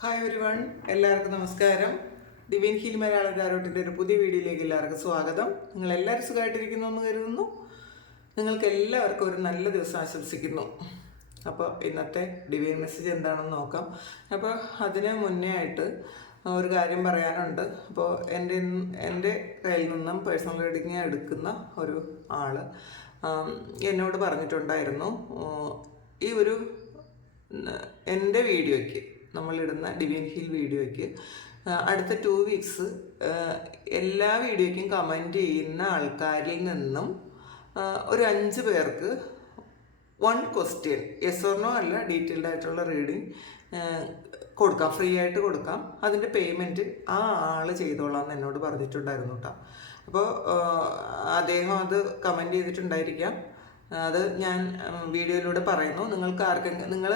Hi everyone, എല്ലാവർക്കും നമസ്കാരം. Divine heal Malayalam ടാരോട്ടിൻ്റെ ഒരു പുതിയ വീഡിയോയിലേക്ക് എല്ലാവർക്കും സ്വാഗതം. നിങ്ങളെല്ലാവരും സുഖമായിട്ടിരിക്കുന്നു എന്ന് കരുതുന്നു. നിങ്ങൾക്ക് എല്ലാവർക്കും ഒരു നല്ല ദിവസം ആശംസിക്കുന്നു. അപ്പോൾ ഇന്നത്തെ ഡിവൈൻ മെസ്സേജ് എന്താണെന്ന് നോക്കാം. അപ്പോൾ അതിന് മുന്നേ ആയിട്ട് ഒരു കാര്യം പറയാനുണ്ട്. അപ്പോൾ എൻ്റെ കയ്യിൽ നിന്നും പേഴ്സണൽ റീഡിങ് എടുക്കുന്ന ഒരു ആൾ എന്നോട് പറഞ്ഞിട്ടുണ്ടായിരുന്നു, ഈ ഒരു എൻ്റെ വീഡിയോയ്ക്ക്, നമ്മളിടുന്ന ഡിവൈൻ ഹീൽ വീഡിയോയ്ക്ക് അടുത്ത 2 വീക്സ് എല്ലാ വീഡിയോയ്ക്കും കമൻറ്റ് ചെയ്യുന്ന ആൾക്കാരിൽ നിന്നും ഒരു 5 പേർക്ക് 1 ക്വസ്റ്റ്യൻ, യെസ് ഓർ നോ അല്ല, ഡീറ്റെയിൽഡ് ആയിട്ടുള്ള റീഡിങ് കൊടുക്കാം, ഫ്രീ ആയിട്ട് കൊടുക്കാം. അതിൻ്റെ പേയ്മെൻറ്റ് ആ ആൾ ചെയ്തോളാം എന്ന് എന്നോട് പറഞ്ഞിട്ടുണ്ടായിരുന്നു കേട്ടോ. അപ്പോൾ അദ്ദേഹം അത് കമൻറ്റ് ചെയ്തിട്ടുണ്ടായിരിക്കാം. അത് ഞാൻ വീഡിയോയിലൂടെ പറയുന്നു. നിങ്ങൾക്ക് ആർക്കെങ്കിലും, നിങ്ങൾ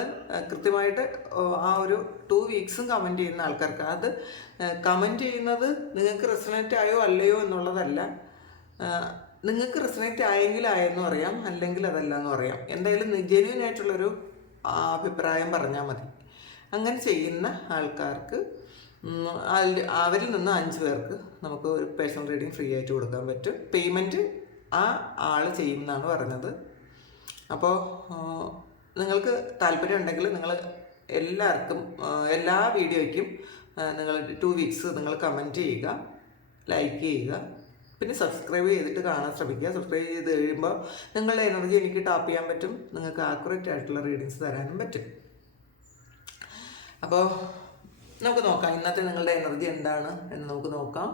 കൃത്യമായിട്ട് ആ ഒരു 2 വീക്സും കമൻറ്റ് ചെയ്യുന്ന ആൾക്കാർക്ക്, അത് കമൻറ്റ് ചെയ്യുന്നത് നിങ്ങൾക്ക് റെസണേറ്റ് ആയോ അല്ലയോ എന്നുള്ളതല്ല. നിങ്ങൾക്ക് റെസണേറ്റ് ആയെങ്കിൽ ആയെന്നും അറിയാം, അല്ലെങ്കിൽ അതല്ല എന്നും അറിയാം. എന്തായാലും ജെന്യുവൻ ആയിട്ടുള്ളൊരു അഭിപ്രായം പറഞ്ഞാൽ മതി. അങ്ങനെ ചെയ്യുന്ന ആൾക്കാർക്ക് അവരിൽ നിന്ന് 5 പേർക്ക് നമുക്ക് ഒരു പേഴ്സണൽ റീഡിങ് ഫ്രീ ആയിട്ട് കൊടുക്കാൻ പറ്റും. പേയ്മെൻറ്റ് ആ ആൾ ചെയ്യുമെന്നാണ് പറഞ്ഞത്. അപ്പോൾ നിങ്ങൾക്ക് താല്പര്യം ഉണ്ടെങ്കിൽ നിങ്ങൾ എല്ലാവർക്കും, എല്ലാ വീഡിയോയ്ക്കും നിങ്ങൾ 2 വീക്സ് നിങ്ങൾ കമൻറ്റ് ചെയ്യുക, ലൈക്ക് ചെയ്യുക, പിന്നെ സബ്സ്ക്രൈബ് ചെയ്തിട്ട് കാണാൻ ശ്രമിക്കുക. സബ്സ്ക്രൈബ് ചെയ്ത് കഴിയുമ്പോൾ നിങ്ങളുടെ എനർജി എനിക്ക് ടാപ്പ് ചെയ്യാൻ പറ്റും, നിങ്ങൾക്ക് ആക്യുറേറ്റ് ആയിട്ടുള്ള റീഡിങ്സ് തരാനും പറ്റും. അപ്പോൾ നമുക്ക് നോക്കാം ഇന്നത്തെ നിങ്ങളുടെ എനർജി എന്താണ് എന്ന് നമുക്ക് നോക്കാം.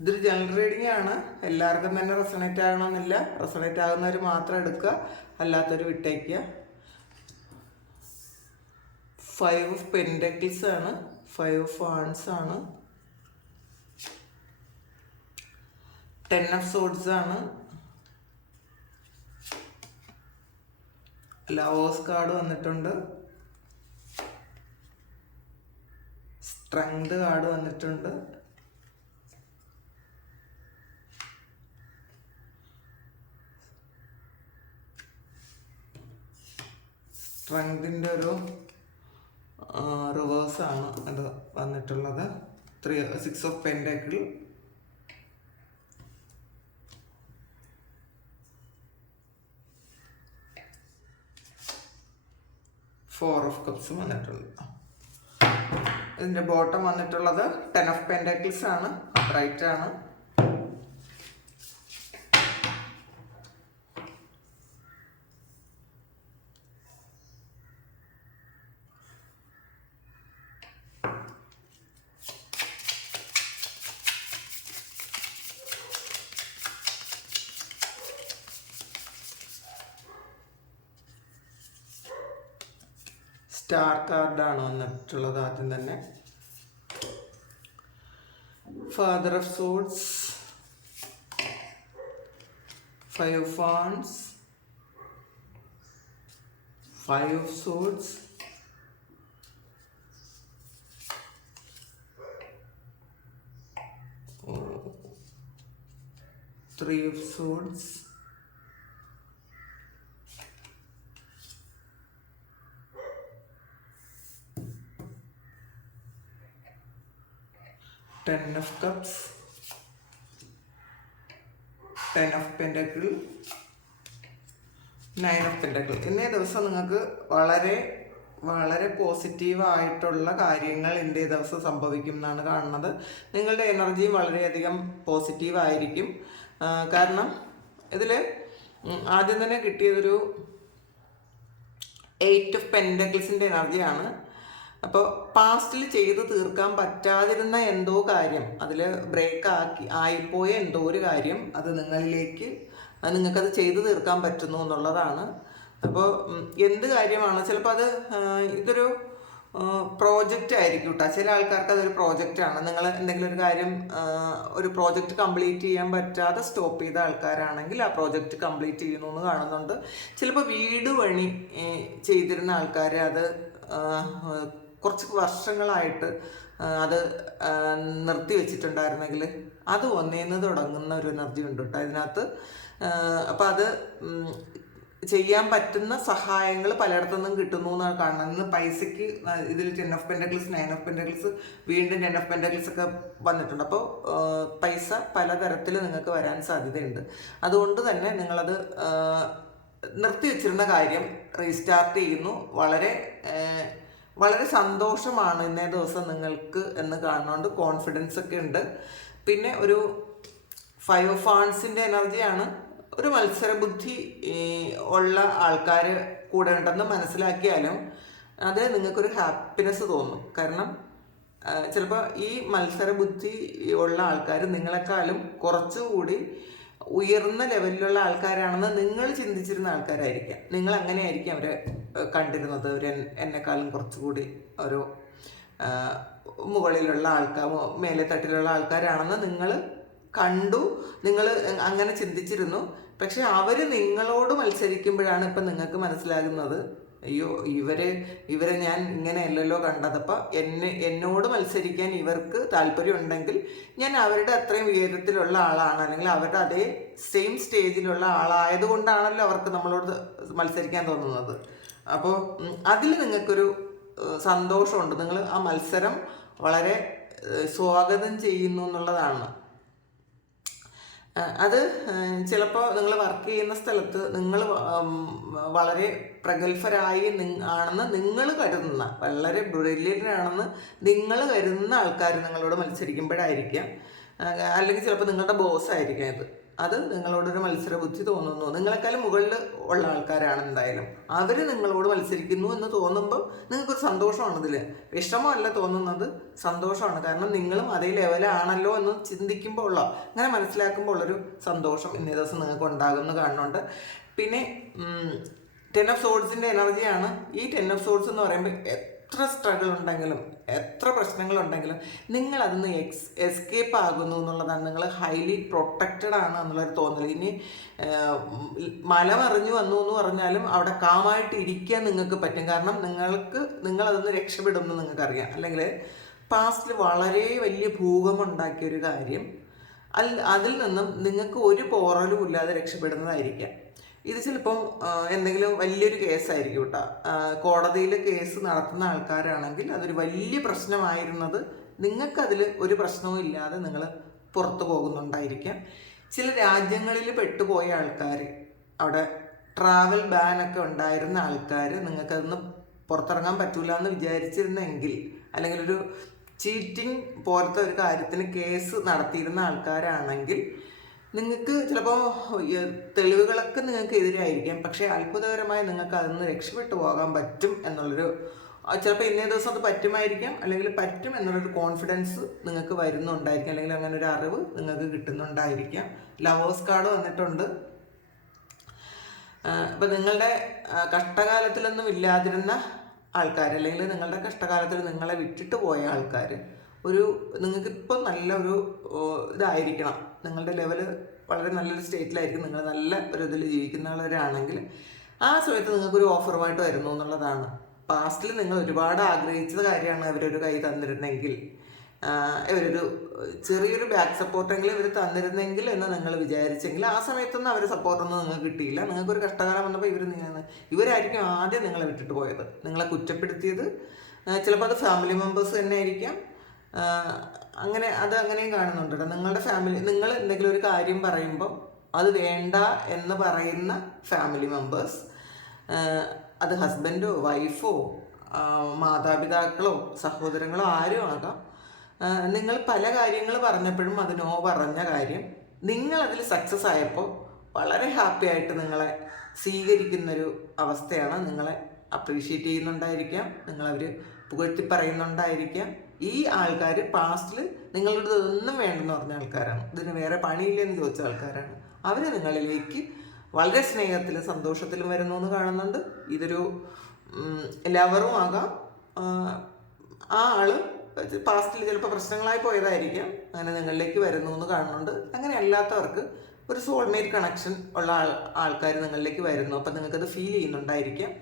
ഇതൊരു ജനറൽ റീഡിംഗ് ആണ്. എല്ലാവർക്കും തന്നെ റെസണേറ്റ് ആകണമെന്നില്ല. റെസണേറ്റ് ആകുന്നവർ മാത്രം എടുക്കുക, അല്ലാത്തവർ വിട്ടേക്കുക. 5 ഓഫ് പെൻറ്റക്കിൾസ് ആണ്, 5 ഓഫ് വാൺസ് ആണ്, 10 ഓഫ് സോഡ്സ് ആണ്, ലവേഴ്സ് കാർഡ് വന്നിട്ടുണ്ട്, സ്ട്രെങ്ത് കാർഡ് വന്നിട്ടുണ്ട്, സ്ട്രെങ്തിൻ്റെ ഒരു റിവേഴ്സാണ് അത് വന്നിട്ടുള്ളത്. 6 ഓഫ് പെൻറ്റക്കിൾ, 4 ഓഫ് കപ്സും വന്നിട്ടുണ്ട്. ഇതിൻ്റെ ബോട്ടം വന്നിട്ടുള്ളത് 10 ഓഫ് പെൻറ്റക്കിൾസ് ആണ്, അപ്രൈറ്റ് ആണ്. സ്റ്റാർ കാർഡാണ് വന്നിട്ടുള്ളത്. ആദ്യം തന്നെ father of swords, 5 of wands, 5 of swords, 3 of swords, 10 of cups, 10 of pentacle, 9 of pentacle. ഇന്നേ ദിവസം നിങ്ങൾക്ക് വളരെ വളരെ പോസിറ്റീവായിട്ടുള്ള കാര്യങ്ങൾ ഇന്നേ ദിവസം സംഭവിക്കും എന്നാണ് കാണുന്നത്. നിങ്ങളുടെ എനർജിയും വളരെയധികം പോസിറ്റീവായിരിക്കും. കാരണം ഇതിൽ ആദ്യം തന്നെ കിട്ടിയതൊരു 8 ഓഫ് പെൻഡക്കിൾസിൻ്റെ എനർജിയാണ്. അപ്പോൾ പാസ്റ്റിൽ ചെയ്ത് തീർക്കാൻ പറ്റാതിരുന്ന എന്തോ കാര്യം, അതിൽ ബ്രേക്ക് ആയിപ്പോയ എന്തോ ഒരു കാര്യം അത് നിങ്ങൾക്കത് ചെയ്തു തീർക്കാൻ പറ്റുന്നു എന്നുള്ളതാണ്. അപ്പോൾ എന്ത് കാര്യമാണ്, ചിലപ്പോൾ അത് ഇതൊരു പ്രോജക്റ്റ് ആയിരിക്കും കേട്ടോ. ചില ആൾക്കാർക്ക് അതൊരു പ്രോജക്റ്റാണ്. നിങ്ങൾ എന്തെങ്കിലും ഒരു കാര്യം, ഒരു പ്രോജക്റ്റ് കംപ്ലീറ്റ് ചെയ്യാൻ പറ്റാതെ സ്റ്റോപ്പ് ചെയ്ത ആൾക്കാരാണെങ്കിൽ ആ പ്രോജക്റ്റ് കംപ്ലീറ്റ് ചെയ്യുന്നു എന്ന് കാണുന്നുണ്ട്. ചിലപ്പോൾ വീട് പണി ചെയ്തിരുന്ന ആൾക്കാർ അത് കുറച്ച് വർഷങ്ങളായിട്ട് അത് നിർത്തി വെച്ചിട്ടുണ്ടായിരുന്നെങ്കിൽ അത് ഒന്നേന്ന് തുടങ്ങുന്ന ഒരു എനർജി ഉണ്ട് കേട്ടോ ഇതിനകത്ത്. അപ്പം അത് ചെയ്യാൻ പറ്റുന്ന സഹായങ്ങൾ പലയിടത്തുനിന്നും കിട്ടുന്നു എന്നാണ് കാണുന്നത്. ഇന്ന് പൈസയ്ക്ക് ഇതിൽ 10 ഓഫ് പെൻഡക്കിൾസ്, 9 ഓഫ് പെൻഡക്കിൾസ്, വീണ്ടും 10 ഓഫ് പെൻഡക്കിൾസ് ഒക്കെ വന്നിട്ടുണ്ട്. അപ്പോൾ പൈസ പലതരത്തിൽ നിങ്ങൾക്ക് വരാൻ സാധ്യതയുണ്ട്. അതുകൊണ്ട് തന്നെ നിങ്ങളത് നിർത്തിവെച്ചിരുന്ന കാര്യം റീസ്റ്റാർട്ട് ചെയ്യുന്നു. വളരെ വളരെ സന്തോഷമാണ് ഇന്നേ ദിവസം നിങ്ങൾക്ക് എന്ന് കാണുന്നതുകൊണ്ട് കോൺഫിഡൻസ് ഒക്കെ ഉണ്ട്. പിന്നെ ഒരു 5 ഓഫ് വാണ്ട്സിൻ്റെ എനർജിയാണ്. ഒരു മത്സരബുദ്ധി ഉള്ള ആൾക്കാർ കൂടെ ഉണ്ടെന്ന് മനസ്സിലാക്കിയാലും അത് നിങ്ങൾക്കൊരു ഹാപ്പിനെസ് തോന്നും. കാരണം ചിലപ്പോൾ ഈ മത്സരബുദ്ധി ഉള്ള ആൾക്കാർ നിങ്ങളെക്കാളും കുറച്ചുകൂടി ഉയർന്ന ലെവലിലുള്ള ആൾക്കാരാണെന്ന് നിങ്ങൾ ചിന്തിച്ചിരുന്ന ആൾക്കാരായിരിക്കാം. നിങ്ങൾ അങ്ങനെയായിരിക്കും അവരെ കണ്ടിരുന്നത്. അവർ എന്നെക്കാളും കുറച്ചുകൂടി ഒരു മുകളിലുള്ള മേലെ തട്ടിലുള്ള ആൾക്കാരാണെന്ന് നിങ്ങൾ കണ്ടു, നിങ്ങൾ അങ്ങനെ ചിന്തിച്ചിരുന്നു. പക്ഷെ അവർ നിങ്ങളോട് മത്സരിക്കുമ്പോഴാണ് ഇപ്പം നിങ്ങൾക്ക് മനസ്സിലാകുന്നത്, അയ്യോ ഇവരെ ഞാൻ ഇങ്ങനെയല്ലല്ലോ കണ്ടത്. അപ്പം എന്നോട് മത്സരിക്കാൻ ഇവർക്ക് താല്പര്യമുണ്ടെങ്കിൽ ഞാൻ അവരുടെ അത്രയും ഉയരത്തിലുള്ള ആളാണ്, അല്ലെങ്കിൽ അവരുടെ അതേ സെയിം സ്റ്റേജിലുള്ള ആളായതുകൊണ്ടാണല്ലോ അവർക്ക് നമ്മളോട് മത്സരിക്കാൻ തോന്നുന്നത്. അപ്പോൾ അതിൽ നിങ്ങൾക്കൊരു സന്തോഷമുണ്ട്. നിങ്ങൾ ആ മത്സരം വളരെ സ്വാഗതം ചെയ്യുന്നു എന്നുള്ളതാണ്. അത് ചിലപ്പോൾ നിങ്ങൾ വർക്ക് ചെയ്യുന്ന സ്ഥലത്ത് നിങ്ങൾ വളരെ പ്രഗത്ഭരായി ആണെന്ന് നിങ്ങൾ കരുതുന്ന, വളരെ ബ്രില്യൻ്റ് ആണെന്ന് നിങ്ങൾ കരുതുന്ന ആൾക്കാർ നിങ്ങളോട് മത്സരിക്കുമ്പോഴായിരിക്കാം. അല്ലെങ്കിൽ ചിലപ്പോൾ നിങ്ങളുടെ ബോസ് ആയിരിക്കാം അത് നിങ്ങളോടൊരു മത്സരബുദ്ധി തോന്നുന്നു. നിങ്ങളെക്കാളും മുകളിൽ ഉള്ള ആൾക്കാരാണ് എന്തായാലും. അവർ നിങ്ങളോട് മത്സരിക്കുന്നു എന്ന് തോന്നുമ്പോൾ നിങ്ങൾക്കൊരു സന്തോഷമാണ്. ഇതിൽ വിഷമമല്ല തോന്നുന്നത്, സന്തോഷമാണ്. കാരണം നിങ്ങളും അതേ ലെവലാണല്ലോ എന്ന് ചിന്തിക്കുമ്പോൾ അങ്ങനെ മനസ്സിലാക്കുമ്പോൾ ഉള്ളൊരു സന്തോഷം ഇന്നേ ദിവസം നിങ്ങൾക്ക് ഉണ്ടാകുമെന്ന് കാണുന്നുണ്ട്. പിന്നെ 10 ഓഫ് സോഡ്സിൻ്റെ എനർജിയാണ്. ഈ 10 ഓഫ് സോഡ്സ് എന്ന് പറയുമ്പോൾ എത്ര സ്ട്രഗിൾ ഉണ്ടെങ്കിലും, എത്ര പ്രശ്നങ്ങളുണ്ടെങ്കിലും നിങ്ങൾ അതിന്ന് എസ്കേപ്പ് ആകുന്നു എന്നുള്ളതാണ്. നിങ്ങൾ ഹൈലി പ്രൊട്ടക്റ്റഡ് ആണ് എന്നുള്ളൊരു തോന്നൽ. ഇനി മല മറിഞ്ഞു വന്നു എന്ന് പറഞ്ഞാലും അവിടെ കാമായിട്ട് ഇരിക്കാൻ നിങ്ങൾക്ക് പറ്റും. കാരണം നിങ്ങളതൊന്ന് രക്ഷപ്പെടുമെന്ന് നിങ്ങൾക്കറിയാം. അല്ലെങ്കിൽ പാസ്റ്റിൽ വളരെ വലിയ ഭൂകമ്പം ഉണ്ടാക്കിയൊരു കാര്യം അതിൽ നിന്നും നിങ്ങൾക്ക് ഒരു പോറലും ഇല്ലാതെ രക്ഷപ്പെടുന്നതായിരിക്കാം. ഇത് ചിലപ്പം എന്തെങ്കിലും വലിയൊരു കേസായിരിക്കും കേട്ടോ. കോടതിയിൽ കേസ് നടത്തുന്ന ആൾക്കാരാണെങ്കിൽ അതൊരു വലിയ പ്രശ്നമായിരുന്നത് നിങ്ങൾക്കതിൽ ഒരു പ്രശ്നവും ഇല്ലാതെ നിങ്ങൾ പുറത്തു പോകുന്നുണ്ടായിരിക്കാം. ചില രാജ്യങ്ങളിൽ പെട്ടുപോയ ആൾക്കാർ, അവിടെ ട്രാവൽ ബാനൊക്കെ ഉണ്ടായിരുന്ന ആൾക്കാർ, നിങ്ങൾക്കതൊന്ന് പുറത്തിറങ്ങാൻ പറ്റൂല എന്ന് വിചാരിച്ചിരുന്നെങ്കിൽ, അല്ലെങ്കിൽ ഒരു ചീറ്റിംഗ് പോലത്തെ ഒരു കാര്യത്തിന് കേസ് നടത്തിയിരുന്ന ആൾക്കാരാണെങ്കിൽ നിങ്ങൾക്ക് ചിലപ്പോൾ തെളിവുകളൊക്കെ നിങ്ങൾക്ക് എതിരായിരിക്കാം. പക്ഷേ അത്ഭുതകരമായി നിങ്ങൾക്ക് അതിൽ നിന്ന് രക്ഷപ്പെട്ടു പോകാൻ പറ്റും എന്നുള്ളൊരു, ചിലപ്പോൾ ഇന്നേ ദിവസം അത് പറ്റുമായിരിക്കാം, അല്ലെങ്കിൽ പറ്റും എന്നുള്ളൊരു കോൺഫിഡൻസ് നിങ്ങൾക്ക് വരുന്നുണ്ടായിരിക്കും, അല്ലെങ്കിൽ അങ്ങനെ ഒരു അറിവ് നിങ്ങൾക്ക് കിട്ടുന്നുണ്ടായിരിക്കാം. ലവേഴ്സ് കാർഡ് വന്നിട്ടുണ്ട്. അപ്പം നിങ്ങളുടെ കഷ്ടകാലത്തിലൊന്നും ഇല്ലാതിരുന്ന ആൾക്കാർ, അല്ലെങ്കിൽ നിങ്ങളുടെ കഷ്ടകാലത്തിൽ നിങ്ങളെ വിട്ടിട്ട് പോയ ആൾക്കാർ, നിങ്ങൾക്കിപ്പോൾ നല്ലൊരു ഇതായിരിക്കണം, നിങ്ങളുടെ ലെവല് വളരെ നല്ലൊരു സ്റ്റേറ്റിലായിരിക്കും, നിങ്ങൾ നല്ല ഒരു ഇതിൽ ജീവിക്കുന്നവരാണെങ്കിൽ ആ സമയത്ത് നിങ്ങൾക്കൊരു ഓഫറുമായിട്ട് വരുന്നു എന്നുള്ളതാണ്. പാസ്റ്റിൽ നിങ്ങൾ ഒരുപാട് ആഗ്രഹിച്ചത് കാര്യമാണ് അവരൊരു കൈ തന്നിരുന്നെങ്കിൽ, ഇവരൊരു ചെറിയൊരു ബാക്ക് സപ്പോർട്ടെങ്കിലും ഇവർ തന്നിരുന്നെങ്കിൽ എന്ന് നിങ്ങൾ വിചാരിച്ചെങ്കിൽ ആ സമയത്തൊന്നും അവർ സപ്പോർട്ടൊന്നും നിങ്ങൾക്ക് കിട്ടിയില്ല. നിങ്ങൾക്കൊരു കഷ്ടകാലം വന്നപ്പോൾ ഇവരായിരിക്കും ആദ്യം നിങ്ങളെ വിട്ടിട്ട് പോയത്, നിങ്ങളെ കുറ്റപ്പെടുത്തിയത്. ചിലപ്പോൾ അത് ഫാമിലി മെമ്പേഴ്സ് തന്നെ ആയിരിക്കാം. അങ്ങനെയും കാണുന്നുണ്ട്. നിങ്ങളുടെ ഫാമിലി, നിങ്ങൾ എന്തെങ്കിലും ഒരു കാര്യം പറയുമ്പോൾ അത് വേണ്ട എന്ന് പറയുന്ന ഫാമിലി മെമ്പേഴ്സ്, അത് ഹസ്ബൻഡോ വൈഫോ മാതാപിതാക്കളോ സഹോദരങ്ങളോ ആരും ആകാം. നിങ്ങൾ പല കാര്യങ്ങൾ പറഞ്ഞപ്പോഴും അത് നോ പറഞ്ഞ കാര്യം നിങ്ങളതിൽ സക്സസ് ആയപ്പോൾ വളരെ ഹാപ്പി ആയിട്ട് നിങ്ങളെ സ്വീകരിക്കുന്നൊരു അവസ്ഥയാണ്, നിങ്ങളെ അപ്രീഷിയേറ്റ് ചെയ്യുന്നുണ്ടായിരിക്കാം, നിങ്ങളവർ പുകഴ്ത്തി പറയുന്നുണ്ടായിരിക്കാം. ഈ ആൾക്കാർ പാസ്റ്റിൽ നിങ്ങളുടെ ഒന്നും വേണ്ടെന്ന് പറഞ്ഞ ആൾക്കാരാണ്, ഇതിന് വേറെ പണിയില്ലെന്ന് ചോദിച്ച ആൾക്കാരാണ്. അവർ നിങ്ങളിലേക്ക് വളരെ സ്നേഹത്തിലും സന്തോഷത്തിലും വരുന്നു എന്ന് കാണുന്നുണ്ട്. ഇതൊരു ലവറും ആകാം, ആ ആള് പാസ്റ്റിൽ ചിലപ്പോൾ പ്രശ്നങ്ങളായി പോയതായിരിക്കാം, അങ്ങനെ നിങ്ങളിലേക്ക് വരുന്നു എന്ന് കാണുന്നുണ്ട്. അങ്ങനെ അല്ലാത്തവർക്ക് ഒരു സോൾമേറ്റ് കണക്ഷൻ ഉള്ള ആൾക്കാർ നിങ്ങളിലേക്ക് വരുന്നു. അപ്പം നിങ്ങൾക്കത് ഫീൽ ചെയ്യുന്നുണ്ടായിരിക്കാം.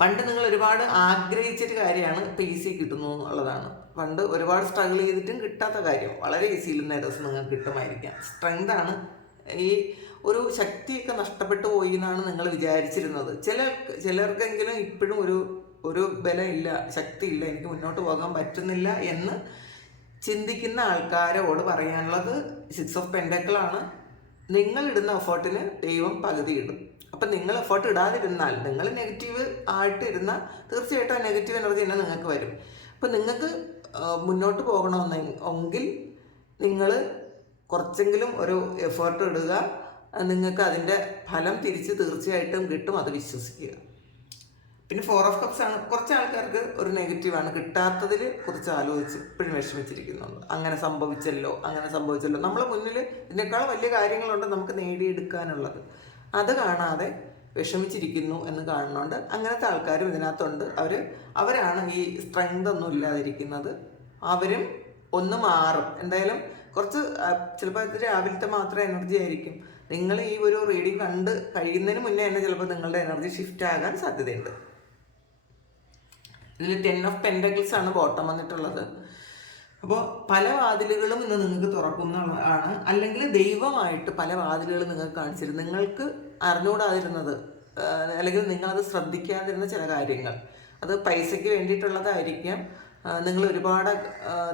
പണ്ട് നിങ്ങൾ ഒരുപാട് ആഗ്രഹിച്ചൊരു കാര്യമാണ് ഇപ്പോൾ ഈസി കിട്ടുന്നു എന്നുള്ളതാണ്. പണ്ട് ഒരുപാട് സ്ട്രഗിൾ ചെയ്തിട്ടും കിട്ടാത്ത കാര്യം വളരെ ഈസിയിൽ ഇന്ന ദിവസം നിങ്ങൾക്ക് കിട്ടുമായിരിക്കാം. സ്ട്രെങ്താണ്, ഈ ഒരു ശക്തിയൊക്കെ നഷ്ടപ്പെട്ടു പോയി എന്നാണ് നിങ്ങൾ വിചാരിച്ചിരുന്നത്. ചിലർക്കെങ്കിലും ഇപ്പോഴും ഒരു ബലമില്ല, ശക്തിയില്ല, എനിക്ക് മുന്നോട്ട് പോകാൻ പറ്റുന്നില്ല എന്ന് ചിന്തിക്കുന്ന ആൾക്കാരോട് പറയാനുള്ളത് 6 ഓഫ് പെൻഡക്കിളാണ്. നിങ്ങളിടുന്ന എഫേർട്ടിന് ദൈവം പകുതി ഇടും. അപ്പം നിങ്ങൾ എഫേർട്ട് ഇടാതിരുന്നാൽ, നിങ്ങൾ നെഗറ്റീവ് ആയിട്ട് ഇരുന്നാൽ തീർച്ചയായിട്ടും ആ നെഗറ്റീവ് എനർജി തന്നെ നിങ്ങൾക്ക് വരും. അപ്പം നിങ്ങൾക്ക് മുന്നോട്ട് പോകണമെന്നെങ്കിൽ നിങ്ങൾ കുറച്ചെങ്കിലും ഒരു എഫേർട്ട് ഇടുക, നിങ്ങൾക്ക് അതിൻ്റെ ഫലം തിരിച്ച് തീർച്ചയായിട്ടും കിട്ടും, അത് വിശ്വസിക്കുക. പിന്നെ 4 ഓഫ് കപ്സ് ആണ്. കുറച്ച് ആൾക്കാർക്ക് ഒരു നെഗറ്റീവാണ്, കിട്ടാത്തതിൽ കുറച്ച് ആലോചിച്ച് ഇപ്പോഴും വിഷമിച്ചിരിക്കുന്നുണ്ട്. അങ്ങനെ സംഭവിച്ചല്ലോ. നമ്മളെ മുന്നിൽ ഇതിനേക്കാളും വലിയ കാര്യങ്ങളുണ്ട് നമുക്ക് നേടിയെടുക്കാനുള്ളത്, അത് കാണാതെ വിഷമിച്ചിരിക്കുന്നു എന്ന് കാണുന്നുണ്ട്. അങ്ങനത്തെ ആൾക്കാരും ഇതിനകത്തുണ്ട്. അവരാണ് ഈ സ്ട്രെങ്ത് ഒന്നും ഇല്ലാതിരിക്കുന്നത്. അവരും ഒന്ന് മാറും എന്തായാലും. കുറച്ച് ചിലപ്പോൾ ഇത് രാവിലത്തെ മാത്രം എനർജി ആയിരിക്കും. നിങ്ങൾ ഈ ഒരു റീഡിങ് കണ്ട് കഴിയുന്നതിന് മുന്നേ തന്നെ ചിലപ്പോൾ നിങ്ങളുടെ എനർജി ഷിഫ്റ്റ് ആകാൻ സാധ്യതയുണ്ട്. ഇതിൽ 10 ഓഫ് പെൻഡക്കിൾസ് ആണ് ബോട്ടം വന്നിട്ടുള്ളത്. അപ്പോൾ പല വാതിലുകളും ഇന്ന് നിങ്ങൾക്ക് തുറക്കുന്നതാണ്, അല്ലെങ്കിൽ ദൈവമായിട്ട് പല വാതിലുകളും നിങ്ങൾക്ക് കാണിച്ചിരുന്നു. നിങ്ങൾക്ക് അറിഞ്ഞുകൂടാതിരുന്നത്, അല്ലെങ്കിൽ നിങ്ങളത് ശ്രദ്ധിക്കാതിരുന്ന ചില കാര്യങ്ങൾ, അത് പൈസയ്ക്ക് വേണ്ടിയിട്ടുള്ളതായിരിക്കാം. നിങ്ങൾ ഒരുപാട്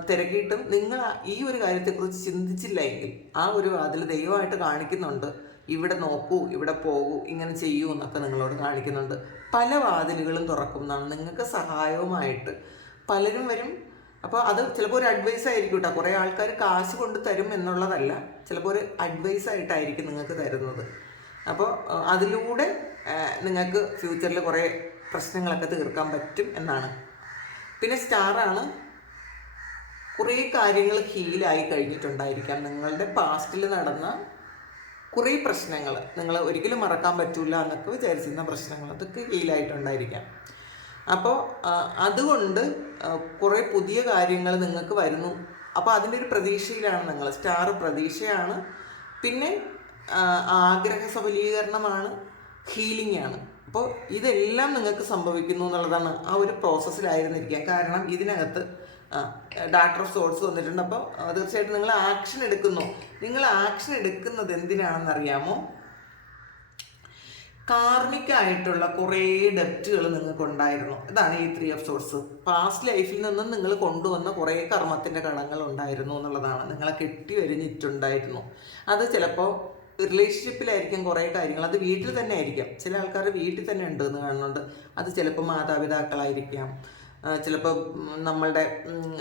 തിരക്കിയിട്ടും നിങ്ങൾ ഈ ഒരു കാര്യത്തെക്കുറിച്ച് ചിന്തിച്ചില്ല എങ്കിൽ ആ ഒരു വാതിൽ ദൈവമായിട്ട് കാണിക്കുന്നുണ്ട്. ഇവിടെ നോക്കൂ, ഇവിടെ പോകൂ, ഇങ്ങനെ ചെയ്യൂ എന്നൊക്കെ നിങ്ങളോട് കാണിക്കുന്നുണ്ട്. പല വാതിലുകളും തുറക്കുന്നതാണ്. നിങ്ങൾക്ക് സഹായവുമായിട്ട് പലരും വരും. അപ്പോൾ അത് ചിലപ്പോൾ ഒരു അഡ്വൈസ് ആയിരിക്കും കേട്ടോ. കുറേ ആൾക്കാർ കാശ് കൊണ്ട് തരും എന്നുള്ളതല്ല, ചിലപ്പോൾ ഒരു അഡ്വൈസ് ആയിട്ടായിരിക്കും നിങ്ങൾക്ക് തരുന്നത്. അപ്പോൾ അതിലൂടെ നിങ്ങൾക്ക് ഫ്യൂച്ചറിൽ കുറേ പ്രശ്നങ്ങളൊക്കെ തീർക്കാൻ പറ്റും എന്നാണ്. പിന്നെ സ്റ്റാറാണ്. കുറേ കാര്യങ്ങൾ ഹീലായി കഴിഞ്ഞിട്ടുണ്ടായിരിക്കാം. നിങ്ങളുടെ പാസ്റ്റിൽ നടന്ന കുറേ പ്രശ്നങ്ങൾ, നിങ്ങൾ ഒരിക്കലും മറക്കാൻ പറ്റില്ല എന്നൊക്കെ വിചാരിച്ചിരുന്ന പ്രശ്നങ്ങൾ, അതൊക്കെ ഹീലായിട്ടുണ്ടായിരിക്കാം. അപ്പോൾ അതുകൊണ്ട് കുറേ പുതിയ കാര്യങ്ങൾ നിങ്ങൾക്ക് വരുന്നു. അപ്പോൾ അതിൻ്റെ ഒരു പ്രതീക്ഷയിലാണ് നിങ്ങൾ. സ്റ്റാർ പ്രതീക്ഷയാണ്, പിന്നെ ആഗ്രഹ സഫലീകരണമാണ്, ഹീലിംഗ് ആണ്. അപ്പോൾ ഇതെല്ലാം നിങ്ങൾക്ക് സംഭവിക്കുന്നു എന്നുള്ളതാണ്. ആ ഒരു പ്രോസസ്സിലായിരുന്നിരിക്കുക. കാരണം ഇതിനകത്ത് ഡാക്ടർ ഓഫ് സോൾസ് വന്നിട്ടുണ്ട്. അപ്പോൾ തീർച്ചയായിട്ടും നിങ്ങൾ ആക്ഷൻ എടുക്കുന്നു. നിങ്ങൾ ആക്ഷൻ എടുക്കുന്നത് എന്തിനാണെന്നറിയാമോ? കാർമികമായിട്ടുള്ള കുറേ ഡെപ്റ്റുകൾ നിങ്ങൾക്കുണ്ടായിരുന്നു. ഇതാണ് ഈ 3 ഓഫ് സോഴ്സ്. പാസ്റ്റ് ലൈഫിൽ നിന്നും നിങ്ങൾ കൊണ്ടുവന്ന കുറേ കർമ്മത്തിൻ്റെ കടങ്ങൾ ഉണ്ടായിരുന്നു എന്നുള്ളതാണ്. നിങ്ങളെ കെട്ടി വരിഞ്ഞിട്ടുണ്ടായിരുന്നു. അത് ചിലപ്പോൾ റിലേഷൻഷിപ്പിലായിരിക്കും കുറേ കാര്യങ്ങൾ, അത് വീട്ടിൽ തന്നെ ആയിരിക്കാം. ചില ആൾക്കാർ വീട്ടിൽ തന്നെ ഉണ്ട് എന്ന് കാണുന്നുണ്ട്. അത് ചിലപ്പോൾ മാതാപിതാക്കളായിരിക്കാം, ചിലപ്പോൾ നമ്മളുടെ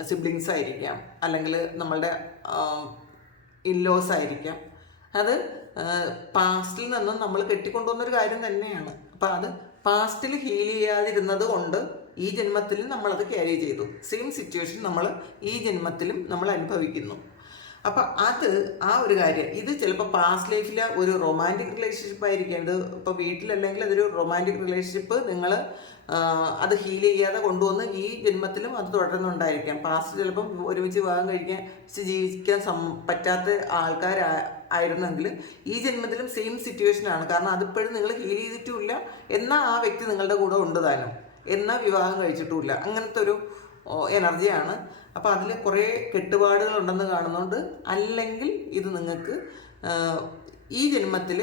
സിബ്ലിങ്സ് ആയിരിക്കാം, അല്ലെങ്കിൽ നമ്മളുടെ ഇൻലോസ് ആയിരിക്കാം. അത് പാസ്റ്റിൽ നിന്നും നമ്മൾ കെട്ടിക്കൊണ്ടുവന്നൊരു കാര്യം തന്നെയാണ്. അപ്പം അത് പാസ്റ്റിൽ ഹീൽ ചെയ്യാതിരുന്നത് കൊണ്ട് ഈ ജന്മത്തിലും നമ്മളത് ക്യാരി ചെയ്തു. സെയിം സിറ്റുവേഷൻ നമ്മൾ ഈ ജന്മത്തിലും നമ്മൾ അനുഭവിക്കുന്നു. അപ്പം അത് ആ ഒരു കാര്യം, ഇത് ചിലപ്പോൾ പാസ്റ്റ് ലൈഫിലെ ഒരു റൊമാൻറ്റിക് റിലേഷൻഷിപ്പ് ആയിരിക്കും. ഇത് ഇപ്പോൾ വീട്ടിലല്ലെങ്കിൽ അതൊരു റൊമാൻറ്റിക് റിലേഷൻഷിപ്പ് നിങ്ങൾ അത് ഹീൽ ചെയ്യാതെ കൊണ്ടുവന്ന് ഈ ജന്മത്തിലും അത് തുടരുന്നുണ്ടായിരിക്കാം. പാസ്റ്റ് ചിലപ്പം ഒരുമിച്ച് വിവാഹം കഴിക്കാൻ ജീവിക്കാൻ പറ്റാത്ത ആയിരുന്നെങ്കിൽ ഈ ജന്മത്തിലും സെയിം സിറ്റുവേഷനാണ്. കാരണം അതിപ്പോഴും നിങ്ങൾ ഹീൽ ചെയ്തിട്ടുമില്ല, എന്നാൽ ആ വ്യക്തി നിങ്ങളുടെ കൂടെ ഉണ്ട് താനും, എന്നാൽ വിവാഹം കഴിച്ചിട്ടുമില്ല. അങ്ങനത്തെ ഒരു എനർജിയാണ്. അപ്പോൾ അതിൽ കുറേ കെട്ടുപാടുകളുണ്ടെന്ന് കാണുന്നുണ്ട്. അല്ലെങ്കിൽ ഇത് നിങ്ങൾക്ക് ഈ ജന്മത്തിൽ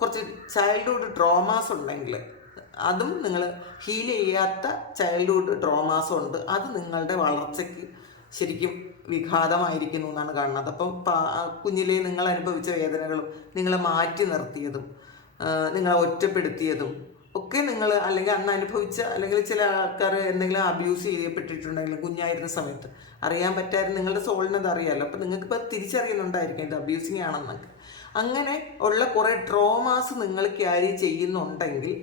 കുറച്ച് ചൈൽഡ്ഹുഡ് ട്രോമാസ് ഉണ്ടെങ്കിൽ അതും നിങ്ങൾ ഹീൽ ചെയ്യാത്ത ചൈൽഡ്ഹുഡ് ട്രോമാസ് ഉണ്ട്. അത് നിങ്ങളുടെ വളർച്ചയ്ക്ക് ശരിക്കും വിഘാതമായിരിക്കുന്നു എന്നാണ് കാണുന്നത്. അപ്പം കുഞ്ഞിലെ നിങ്ങൾ അനുഭവിച്ച വേദനകളും നിങ്ങളെ മാറ്റി നിർത്തിയതും നിങ്ങളെ ഒറ്റപ്പെടുത്തിയതും ഒക്കെ നിങ്ങൾ അല്ലെങ്കിൽ അന്ന് അനുഭവിച്ച, അല്ലെങ്കിൽ ചില ആൾക്കാർ എന്തെങ്കിലും അബ്യൂസ് ചെയ്യപ്പെട്ടിട്ടുണ്ടെങ്കിലും കുഞ്ഞായിരുന്ന സമയത്ത് അറിയാൻ പറ്റായിരുന്നു. നിങ്ങളുടെ സോളിനത് അറിയാമല്ലോ. അപ്പം നിങ്ങൾക്കിപ്പോൾ തിരിച്ചറിയുന്നുണ്ടായിരിക്കും ഇത് അബ്യൂസിങ് ആണെന്നൊക്കെ. അങ്ങനെ ഉള്ള കുറേ ട്രോമാസ് നിങ്ങൾ ക്യാരി ചെയ്യുന്നുണ്ടെങ്കിൽ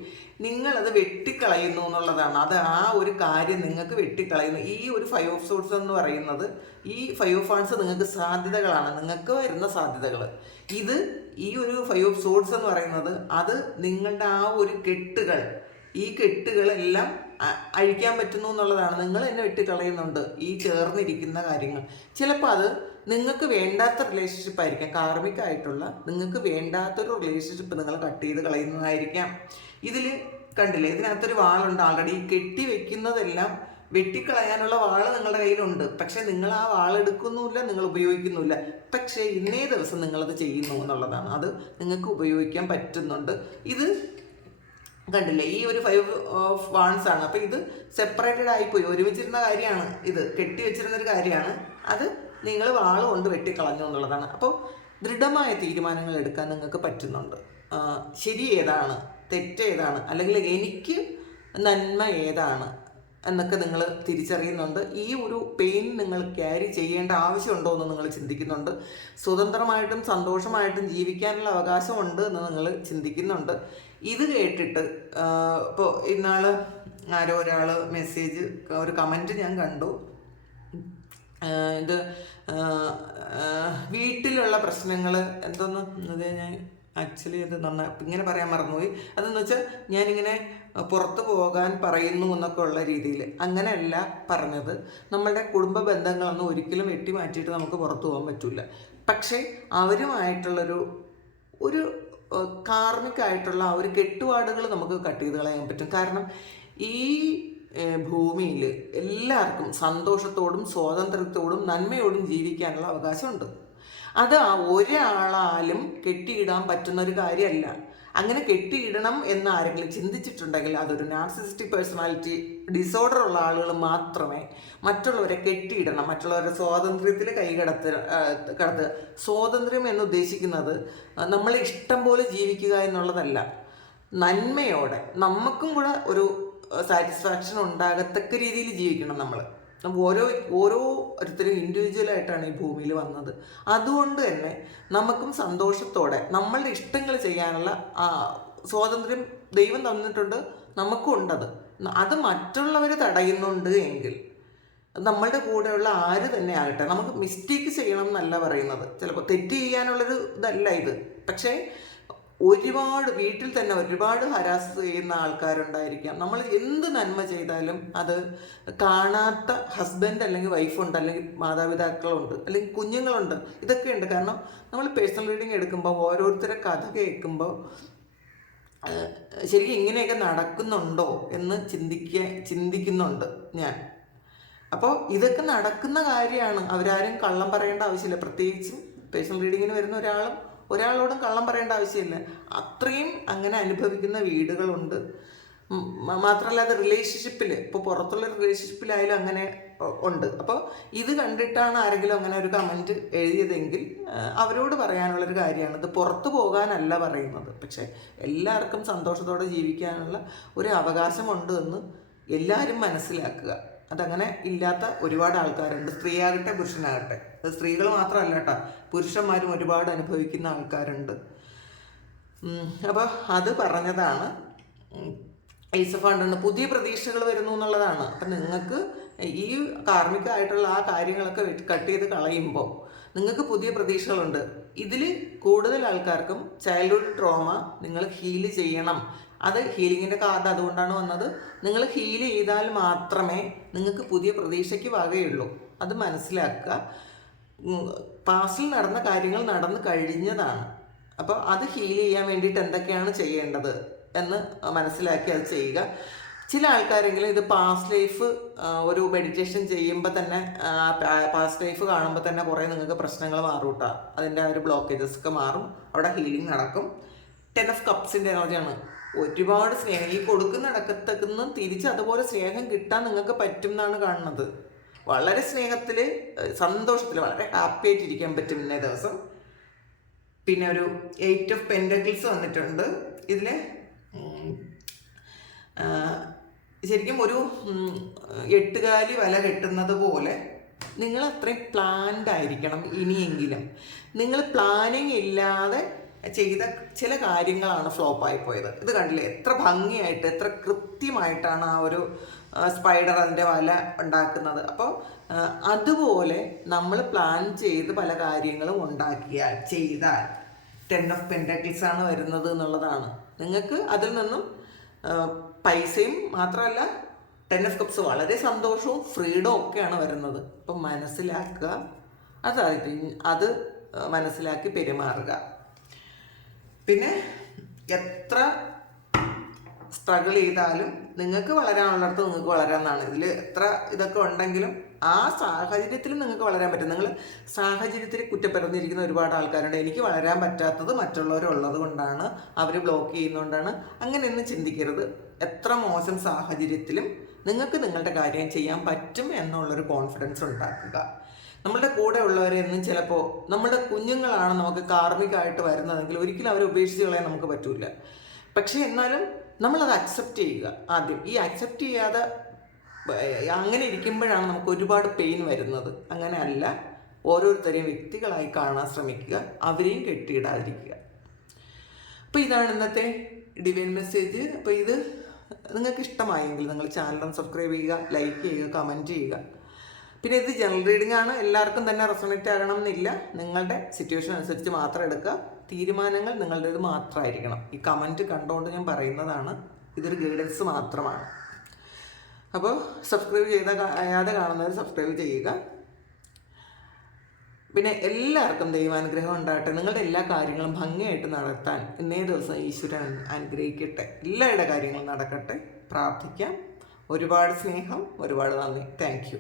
നിങ്ങളത് വെട്ടിക്കളയുന്നു എന്നുള്ളതാണ്. അത് ആ ഒരു കാര്യം നിങ്ങൾക്ക് വെട്ടിക്കളയുന്നു. ഈ ഒരു 5 ഓഫ് സോർട്സ് എന്ന് പറയുന്നത്, ഈ 5 ഓഫ് വാണ്ട്സ് നിങ്ങൾക്ക് സാധ്യതകളാണ്, നിങ്ങൾക്ക് വരുന്ന സാധ്യതകൾ. ഈ ഒരു 5 ഓഫ് സോർട്സ് എന്ന് പറയുന്നത് അത് നിങ്ങളുടെ ആ ഒരു കെട്ടുകൾ, ഈ കെട്ടുകളെല്ലാം അഴിക്കാൻ പറ്റുന്നു എന്നുള്ളതാണ്. നിങ്ങൾ തന്നെ വെട്ടിക്കളയുന്നുണ്ട് ഈ ചേർന്നിരിക്കുന്ന കാര്യങ്ങൾ. ചിലപ്പോൾ അത് നിങ്ങൾക്ക് വേണ്ടാത്ത റിലേഷൻഷിപ്പ് ആയിരിക്കാം, കാർമികമായിട്ടുള്ള നിങ്ങൾക്ക് വേണ്ടാത്തൊരു റിലേഷൻഷിപ്പ് നിങ്ങൾ കട്ട് ചെയ്ത് കളയുന്നതായിരിക്കാം. ഇതിൽ കണ്ടില്ലേ, ഇതിനകത്തൊരു വാളുണ്ട് ഓൾറെഡി. ഈ കെട്ടി വെക്കുന്നതെല്ലാം വെട്ടിക്കളയാനുള്ള വാള് നിങ്ങളുടെ കയ്യിലുണ്ട്. പക്ഷെ നിങ്ങൾ ആ വാളെടുക്കുന്നുമില്ല, നിങ്ങൾ ഉപയോഗിക്കുന്നുമില്ല. പക്ഷേ ഇന്നേ ദിവസം നിങ്ങളത് ചെയ്യുന്നു എന്നുള്ളതാണ്. അത് നിങ്ങൾക്ക് ഉപയോഗിക്കാൻ പറ്റുന്നുണ്ട്. ഇത് കണ്ടില്ലേ, ഈ ഒരു 5 ഓഫ് വാണ്ട്സ് ആണ്. അപ്പം ഇത് സെപ്പറേറ്റഡ് ആയിപ്പോയി, ഒരുമിച്ചിരുന്ന കാര്യമാണ്, ഇത് കെട്ടി വെച്ചിരുന്നൊരു കാര്യമാണ്. അത് നിങ്ങൾ വാള് കൊണ്ട് വെട്ടിക്കളഞ്ഞു എന്നുള്ളതാണ്. അപ്പോൾ ദൃഢമായ തീരുമാനങ്ങൾ എടുക്കാൻ നിങ്ങൾക്ക് പറ്റുന്നുണ്ട്. ശരി ഏതാണ്, തെറ്റേതാണ്, അല്ലെങ്കിൽ എനിക്ക് നന്മ ഏതാണ് എന്നൊക്കെ നിങ്ങൾ തിരിച്ചറിയുന്നുണ്ട്. ഈ ഒരു പെയിൻ നിങ്ങൾ ക്യാരി ചെയ്യേണ്ട ആവശ്യമുണ്ടോ എന്ന് നിങ്ങൾ ചിന്തിക്കുന്നുണ്ട്. സ്വതന്ത്രമായിട്ടും സന്തോഷമായിട്ടും ജീവിക്കാനുള്ള അവകാശമുണ്ട് എന്ന് നിങ്ങൾ ചിന്തിക്കുന്നുണ്ട്. ഇത് കേട്ടിട്ട് ഇപ്പോൾ ഇന്നാൾ ആരോ ഒരാൾ മെസ്സേജ്, ഒരു കമൻറ്റ് ഞാൻ കണ്ടു. ഇത് വീട്ടിലുള്ള പ്രശ്നങ്ങൾ എന്തോന്ന്, അത് ഞാൻ ആക്ച്വലി അത് ഇങ്ങനെ പറയാൻ മറന്നുപോയി. അതെന്ന് വെച്ചാൽ ഞാനിങ്ങനെ പുറത്ത് പോകാൻ പറയുന്നു എന്നൊക്കെ ഉള്ള രീതിയിൽ അങ്ങനെയല്ല പറഞ്ഞത്. നമ്മളുടെ കുടുംബ ബന്ധങ്ങളൊന്നും ഒരിക്കലും വെട്ടി മാറ്റിയിട്ട് നമുക്ക് പുറത്തു പോകാൻ പറ്റില്ല. പക്ഷേ ഒരു കാർമികമായിട്ടുള്ള ആ ഒരു കെട്ടുപാടുകൾ നമുക്ക് കട്ട് ചെയ്ത് കളയാൻ പറ്റും. കാരണം ഈ ഭൂമിയിൽ എല്ലാവർക്കും സന്തോഷത്തോടും സ്വാതന്ത്ര്യത്തോടും നന്മയോടും ജീവിക്കാനുള്ള അവകാശമുണ്ട്. അത് ഒരാളാലും കെട്ടിയിടാൻ പറ്റുന്ന ഒരു കാര്യമല്ല. അങ്ങനെ കെട്ടിയിടണം എന്ന് ആരെങ്കിലും ചിന്തിച്ചിട്ടുണ്ടെങ്കിൽ അതൊരു നാർസിസിസ്റ്റിക് പേഴ്സണാലിറ്റി ഡിസോർഡർ ഉള്ള ആളുകൾ മാത്രമേ മറ്റുള്ളവരെ കെട്ടിയിടണം, മറ്റുള്ളവരുടെ സ്വാതന്ത്ര്യത്തിൽ കടത്തുക. സ്വാതന്ത്ര്യം എന്ന് ഉദ്ദേശിക്കുന്നത് നമ്മൾ ഇഷ്ടം പോലെ ജീവിക്കുക എന്നുള്ളതല്ല. നന്മയോടെ നമുക്കും കൂടെ ഒരു സാറ്റിസ്ഫാക്ഷൻ ഉണ്ടാകത്തക്ക രീതിയിൽ ജീവിക്കണം. നമ്മൾ ഓരോരുത്തരും ഇൻഡിവിജ്വലായിട്ടാണ് ഈ ഭൂമിയിൽ വന്നത്. അതുകൊണ്ട് തന്നെ നമുക്കും സന്തോഷത്തോടെ നമ്മളുടെ ഇഷ്ടങ്ങൾ ചെയ്യാനുള്ള സ്വാതന്ത്ര്യം ദൈവം തന്നിട്ടുണ്ട്, നമുക്കും ഉണ്ടത്. അത് മറ്റുള്ളവർ തടയുന്നുണ്ട് എങ്കിൽ നമ്മളുടെ കൂടെയുള്ള ആര് തന്നെ ആകട്ടെ, നമുക്ക് മിസ്റ്റേക്ക് ചെയ്യണം എന്നല്ല പറയുന്നത്, ചിലപ്പോൾ തെറ്റ് ചെയ്യാനുള്ളൊരു ഇതല്ല ഇത്. പക്ഷേ വീട്ടിൽ തന്നെ ഒരുപാട് ഹരാസ് ചെയ്യുന്ന ആൾക്കാരുണ്ടായിരിക്കാം. നമ്മൾ എന്ത് നന്മ ചെയ്താലും അത് കാണാത്ത ഹസ്ബൻഡ് അല്ലെങ്കിൽ വൈഫുണ്ട്, അല്ലെങ്കിൽ മാതാപിതാക്കളുണ്ട്, അല്ലെങ്കിൽ കുഞ്ഞുങ്ങളുണ്ട്. ഇതൊക്കെ ഉണ്ട്. കാരണം നമ്മൾ പേഴ്സണൽ റീഡിങ് എടുക്കുമ്പോൾ ഓരോരുത്തരുടെ കഥ കേൾക്കുമ്പോൾ ശരിക്കും ഇങ്ങനെയൊക്കെ നടക്കുന്നുണ്ടോ എന്ന് ചിന്തിക്കുന്നുണ്ട് ഞാൻ. അപ്പോൾ ഇതൊക്കെ നടക്കുന്ന കാര്യമാണ്. അവരാരും കള്ളം പറയേണ്ട ആവശ്യമില്ല. പ്രത്യേകിച്ചും പേഴ്സണൽ റീഡിങ്ങിന് വരുന്ന ഒരാളോടും കള്ളം പറയേണ്ട ആവശ്യമില്ല. അത്രയും അങ്ങനെ അനുഭവിക്കുന്ന വീടുകളുണ്ട്. മാത്രമല്ല അത് റിലേഷൻഷിപ്പിൽ, ഇപ്പോൾ പുറത്തുള്ള റിലേഷൻഷിപ്പിലായാലും അങ്ങനെ ഉണ്ട്. അപ്പോൾ ഇത് കണ്ടിട്ടാണ് ആരെങ്കിലും അങ്ങനെ ഒരു കമൻറ്റ് എഴുതിയതെങ്കിൽ അവരോട് പറയാനുള്ളൊരു കാര്യമാണ്, ഇത് പുറത്തു പോകാനല്ല പറയുന്നത്. പക്ഷേ എല്ലാവർക്കും സന്തോഷത്തോടെ ജീവിക്കാനുള്ള ഒരു അവകാശമുണ്ട് എന്ന് എല്ലാവരും മനസ്സിലാക്കുക. അതങ്ങനെ ഇല്ലാത്ത ഒരുപാട് ആൾക്കാരുണ്ട്, സ്ത്രീയാകട്ടെ പുരുഷനാകട്ടെ. അത് സ്ത്രീകൾ മാത്രമല്ല കേട്ടോ, പുരുഷന്മാരും ഒരുപാട് അനുഭവിക്കുന്ന ആൾക്കാരുണ്ട്. അപ്പോൾ അത് പറഞ്ഞതാണ്. ഏസ് ഓഫ് വാണ്ട്സ് ഉണ്ട്, പുതിയ പ്രതീക്ഷകൾ വരുന്നു എന്നുള്ളതാണ്. അപ്പം നിങ്ങൾക്ക് ഈ കാർമികമായിട്ടുള്ള ആ കാര്യങ്ങളൊക്കെ കട്ട് ചെയ്ത് കളയുമ്പോൾ നിങ്ങൾക്ക് പുതിയ പ്രതീക്ഷകളുണ്ട്. ഇതിൽ കൂടുതൽ ആൾക്കാർക്കും ചൈൽഡ്ഹുഡ് ട്രോമ നിങ്ങൾ ഹീല് ചെയ്യണം. അത് ഹീലിങ്ങിൻ്റെ കാർഡ് അതുകൊണ്ടാണ് വന്നത്. നിങ്ങൾ ഹീൽ ചെയ്താൽ മാത്രമേ നിങ്ങൾക്ക് പുതിയ പ്രതീക്ഷയ്ക്ക് വകയുള്ളൂ. അത് മനസ്സിലാക്കുക. പാസ്റ്റിൽ നടന്ന കാര്യങ്ങൾ നടന്നു കഴിഞ്ഞതാണ്. അപ്പോൾ അത് ഹീൽ ചെയ്യാൻ വേണ്ടിയിട്ട് എന്തൊക്കെയാണ് ചെയ്യേണ്ടത് എന്ന് മനസ്സിലാക്കി അത് ചെയ്യുക. ചില ആൾക്കാരെങ്കിലും ഇത് പാസ്റ്റ് ലൈഫ് ഒരു മെഡിറ്റേഷൻ ചെയ്യുമ്പോൾ തന്നെ, പാസ്റ്റ് ലൈഫ് കാണുമ്പോൾ തന്നെ കുറേ നിങ്ങൾക്ക് പ്രശ്നങ്ങൾ മാറും കേട്ടോ. അതിൻ്റെ ആ ഒരു ബ്ലോക്കേജസ് ഒക്കെ മാറും, അവിടെ ഹീലിംഗ് നടക്കും. 10 ഓഫ് കപ്സിൻ്റെ എനർജിയാണ്. ഒരുപാട് സ്നേഹം ഈ കൊടുക്കുന്നിടക്കത്തുനിന്ന് തിരിച്ച് അതുപോലെ സ്നേഹം കിട്ടാൻ നിങ്ങൾക്ക് പറ്റും എന്നാണ് കാണുന്നത്. വളരെ സ്നേഹത്തിൽ, സന്തോഷത്തിൽ, വളരെ ഹാപ്പി ആയിട്ടിരിക്കാൻ പറ്റും ഇന്നേ ദിവസം. പിന്നെ ഒരു 8 ഓഫ് പെൻറ്റക്കിൾസ് വന്നിട്ടുണ്ട്. ഇതിൽ ശരിക്കും ഒരു 8 കാലി വല കെട്ടുന്നത് പോലെ നിങ്ങൾ അത്രയും പ്ലാൻഡ് ആയിരിക്കണം. ഇനിയെങ്കിലും നിങ്ങൾ പ്ലാനിങ് ഇല്ലാതെ ചെയ്ത ചില കാര്യങ്ങളാണ് ഫ്ലോപ്പായി പോയത്. ഇത് കണ്ടില്ലേ, എത്ര ഭംഗിയായിട്ട് എത്ര കൃത്യമായിട്ടാണ് ആ ഒരു സ്പൈഡർ അതിൻ്റെ വല ഉണ്ടാക്കുന്നത്. അപ്പോൾ അതുപോലെ നമ്മൾ പ്ലാൻ ചെയ്ത് പല കാര്യങ്ങളും ചെയ്താൽ 10 of Pentacles ആണ് വരുന്നത് എന്നുള്ളതാണ്. നിങ്ങൾക്ക് അതിൽ നിന്നും പൈസയും മാത്രമല്ല 10 of Cups വളരെ സന്തോഷവും ഫ്രീഡവും ഒക്കെയാണ് വരുന്നത്. അപ്പം മനസ്സിലാക്കുക, അത് മനസ്സിലാക്കി പെരുമാറുക. പിന്നെ എത്ര സ്ട്രഗിൾ ചെയ്താലും നിങ്ങൾക്ക് വളരാനുള്ളിടത്ത് നിങ്ങൾക്ക് വളരാമെന്നാണ്. ഇതിൽ എത്ര ഇതൊക്കെ ഉണ്ടെങ്കിലും ആ സാഹചര്യത്തിൽ നിങ്ങൾക്ക് വളരാൻ പറ്റും. നിങ്ങൾ സാഹചര്യത്തിൽ കുറ്റപ്പെടുത്തിയിരിക്കുന്ന ഒരുപാട് ആൾക്കാരുണ്ട്. എനിക്ക് വളരാൻ പറ്റാത്തത് മറ്റുള്ളവരുള്ളത് കൊണ്ടാണ്, അവർ ബ്ലോക്ക് ചെയ്യുന്നതുകൊണ്ടാണ്. അങ്ങനെയൊന്നും ചിന്തിക്കരുത്. എത്ര മോശം സാഹചര്യത്തിലും നിങ്ങൾക്ക് നിങ്ങളുടെ കാര്യം ചെയ്യാൻ പറ്റും എന്നുള്ളൊരു കോൺഫിഡൻസ് ഉണ്ടാക്കുക. നമ്മളുടെ കൂടെ ഉള്ളവരെയൊന്നും ചിലപ്പോൾ നമ്മുടെ കുഞ്ഞുങ്ങളാണ് നമുക്ക് കാർമികമായിട്ട് വരുന്നതെങ്കിൽ ഒരിക്കലും അവരെ ഉപേക്ഷിച്ച് കളയാൻ നമുക്ക് പറ്റില്ല. പക്ഷേ എന്നാലും നമ്മളത് അക്സെപ്റ്റ് ചെയ്യുക. ആദ്യം ഈ അക്സെപ്റ്റ് ചെയ്യാതെ അങ്ങനെ ഇരിക്കുമ്പോഴാണ് നമുക്ക് ഒരുപാട് പെയിൻ വരുന്നത്. അങ്ങനെ അല്ല, ഓരോരുത്തരെയും വ്യക്തികളായി കാണാൻ ശ്രമിക്കുക, അവരെയും കെട്ടിയിടാതിരിക്കുക. അപ്പോൾ ഇതാണ് ഇന്നത്തെ ഡിവൈൻ മെസ്സേജ്. അപ്പോൾ ഇത് നിങ്ങൾക്ക് ഇഷ്ടമായെങ്കിൽ നിങ്ങൾ ചാനൽ സബ്സ്ക്രൈബ് ചെയ്യുക, ലൈക്ക് ചെയ്യുക, കമൻറ്റ് ചെയ്യുക. പിന്നെ ഇത് ജനറൽ റീഡിംഗ് ആണ്, എല്ലാവർക്കും തന്നെ റെസൊണേറ്റ് ആകണം എന്നില്ല. നിങ്ങളുടെ സിറ്റുവേഷൻ അനുസരിച്ച് മാത്രം എടുക്കുക. തീരുമാനങ്ങൾ നിങ്ങളുടേത് മാത്രമായിരിക്കണം. ഈ കമൻറ്റ് കണ്ടുകൊണ്ട് ഞാൻ പറയുന്നതാണ്, ഇതൊരു ഗൈഡൻസ് മാത്രമാണ്. അപ്പോൾ സബ്സ്ക്രൈബ് ചെയ്യാതെ കാണുന്നവർ സബ്സ്ക്രൈബ് ചെയ്യുക. പിന്നെ എല്ലാവർക്കും ദൈവാനുഗ്രഹം ഉണ്ടാകട്ടെ. നിങ്ങളുടെ എല്ലാ കാര്യങ്ങളും ഭംഗിയായിട്ട് നടത്താൻ ഇന്നേ ദിവസം ഈശ്വരൻ അനുഗ്രഹിക്കട്ടെ. എല്ലാവരുടെ കാര്യങ്ങളും നടക്കട്ടെ. പ്രാർത്ഥിക്കാം. ഒരുപാട് സ്നേഹം, ഒരുപാട് നന്ദി. Thank you.